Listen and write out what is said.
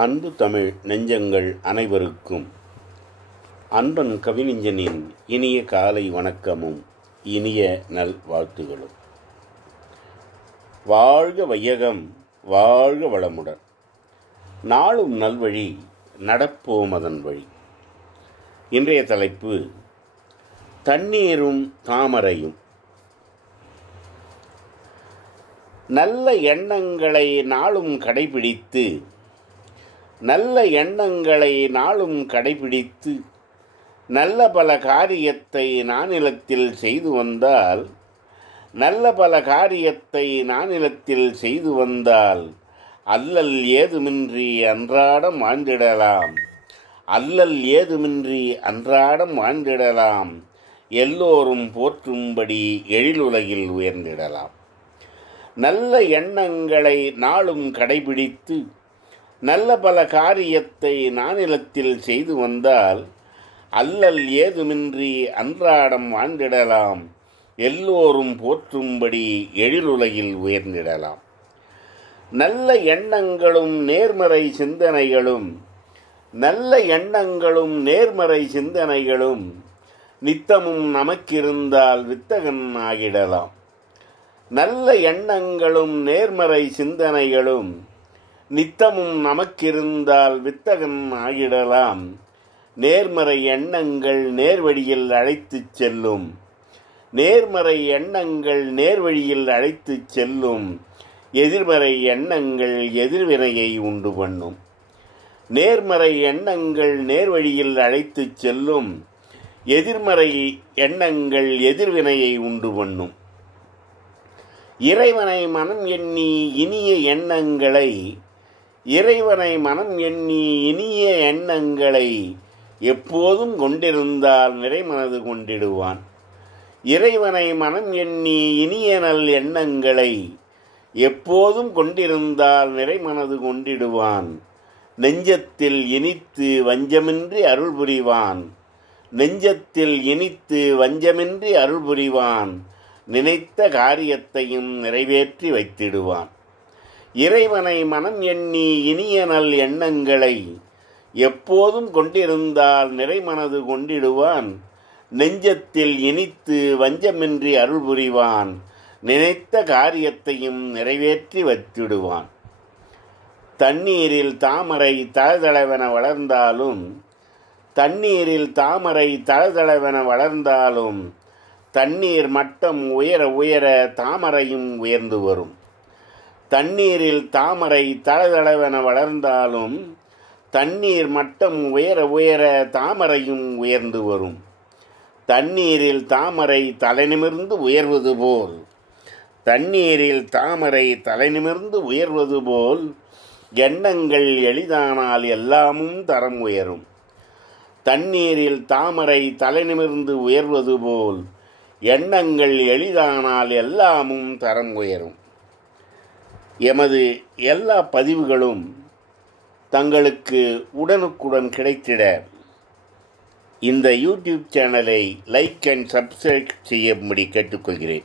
அன்பு தமிழ் நெஞ்சங்கள் அனைவருக்கும் அன்பன் கவிஞனின் இனிய காலை வணக்கமும் இனிய நல்வாழ்த்துகளும். வாழ்க வையகம், வாழ்க வளமுடன். நாளும் நல்வழி, நடப்போம் அதன் வழி. இன்றைய தலைப்பு தண்ணீரும் தாமரையும். நல்ல எண்ணங்களை நாளும் கடைபிடித்து நல்ல பல காரியத்தை நானிலத்தில் செய்து வந்தால் அல்லல் ஏதுமின்றி அன்றாடம் வாழ்ந்திடலாம். எல்லோரும் போற்றும்படி எழிலுலகில் உயர்ந்திடலாம். நல்ல எண்ணங்களை நாளும் கடைபிடித்து நல்ல பல காரியத்தை நானிலத்தில் செய்து வந்தால் அல்லல் ஏதுமின்றி அன்றாடம் வாழ்ந்திடலாம். எல்லோரும் போற்றும்படி எழிலுலகில் உயர்ந்திடலாம். நல்ல எண்ணங்களும் நேர்மறை சிந்தனைகளும் நித்தமும் நமக்கிருந்தால் வித்தகன் ஆகிடலாம். நல்ல எண்ணங்களும் நேர்மறை சிந்தனைகளும் நித்தமும் நமக்கிருந்தால் வித்தகன் ஆகிடலாம். நேர்மறை எண்ணங்கள் நேர்வழியில் அழைத்துச் செல்லும். எதிர்மறை எண்ணங்கள் எதிர்வினையை உண்டு பண்ணும். நேர்மறை எண்ணங்கள் நேர்வழியில் அழைத்துச் செல்லும். எதிர்மறை எண்ணங்கள் எதிர்வினையை உண்டு பண்ணும். இறைவனை மனம் எண்ணி இனிய எண்ணங்களை எப்போதும் கொண்டிருந்தால் நிறைமனது கொண்டிடுவான். இறைவனை மனம் எண்ணி இனிய நல் எண்ணங்களை எப்போதும் கொண்டிருந்தால் நிறைமனது கொண்டிடுவான். நெஞ்சத்தில் இனித்து வஞ்சமின்றி அருள் புரிவான். நினைத்த காரியத்தையும் நிறைவேற்றி வைத்திடுவான். இறைவனை மனம் எண்ணி இனிய நல் எண்ணங்களை எப்போதும் கொண்டிருந்தால் நிறைமனது கொண்டிடுவான். நெஞ்சத்தில் இனித்து வஞ்சமின்றி அருள் புரிவான். நினைத்த காரியத்தையும் நிறைவேற்றி வைத்திடுவான். தண்ணீரில் தாமரை தளதளவென வளர்ந்தாலும் தண்ணீர் மட்டம் உயர உயர தாமரையும் உயர்ந்து வரும். தண்ணீரில் தாமரை தளதளவென வளர்ந்தாலும் தண்ணீர் மட்டம் உயர உயர தாமரையும் உயர்ந்து வரும். தண்ணீரில் தாமரை தலைநிமிர்ந்து உயர்வது போல் எண்ணங்கள் எளிதானால் எல்லாமும் தரம் உயரும். தண்ணீரில் தாமரை தலைநிமிர்ந்து உயர்வது போல் எண்ணங்கள் எளிதானால் எல்லாமும் தரம் உயரும். எமது எல்லா பதிவுகளும் தங்களுக்கு உடனுக்குடன் கிடைத்திட இந்த யூடியூப் சேனலை லைக் அண்ட் சப்ஸ்கிரைப் செய்யும்படி கேட்டுக்கொள்கிறேன்.